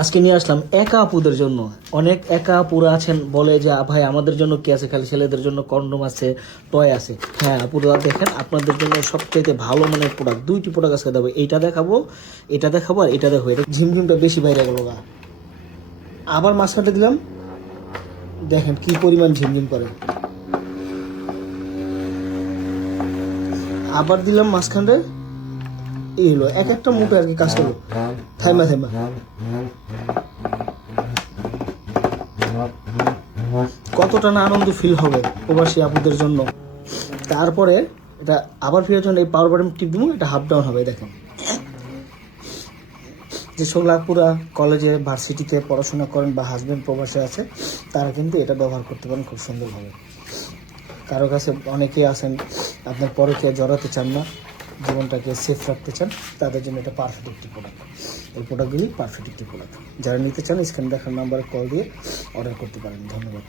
আজকে নিয়ে আসলাম একা আপুদের জন্য। অনেক একা আপুরা আছেন, বলে যে ভাই আমাদের জন্য কি আছে, খালি ছেলেদের জন্য কন্ডোম আছে, টয় আছে। হ্যাঁ আপুরা দেখেন, আপনাদের জন্য সবচেয়ে ভালো মানের প্রোডাক্ট, দুইটি প্রোডাক্ট আজকে দেবো। এটা দেখাবো, এটা দেখাবো, আর এটা দেখো। এটা ঝিমঝিমটা বেশি বাইরে গেল গা, আবার মাঝখানটা দিলাম, দেখেন কি পরিমাণ ঝিমঝিম করে। আবার দিলাম মাঝখানটা, এই হলো এক একটা মুখে আর কি কাজ করলো। থাইমা থাইমা কতটা না আনন্দ ফিল হবে প্রবাসী আপুদের জন্য। তারপরে এটা আবার ফিরে যখন এই পাওয়ার বাটন টিপ দিব, এটা হাফ ডাউন হবে। দেখেন যে সব আপুরা কলেজে ভার্সিটিতে পড়াশোনা করেন বা হাজব্যান্ড প্রবাসে আছে, তারা কিন্তু এটা ব্যবহার করতে পারেন খুব সুন্দরভাবে। কারো কাছে অনেকেই আছেন আপনার পরকে জড়াতে চান না, জীবনটাকে সেফ রাখতে চান, তাদের জন্য এটা পারফেক্ট একটি প্রোডাক্ট। এই প্রোডাক্টগুলি পারফেক্ট একটি প্রোডাক্ট। যারা নিতে চান স্ক্রিনে দেখার নাম্বারে কল দিয়ে অর্ডার করতে পারেন। ধন্যবাদ।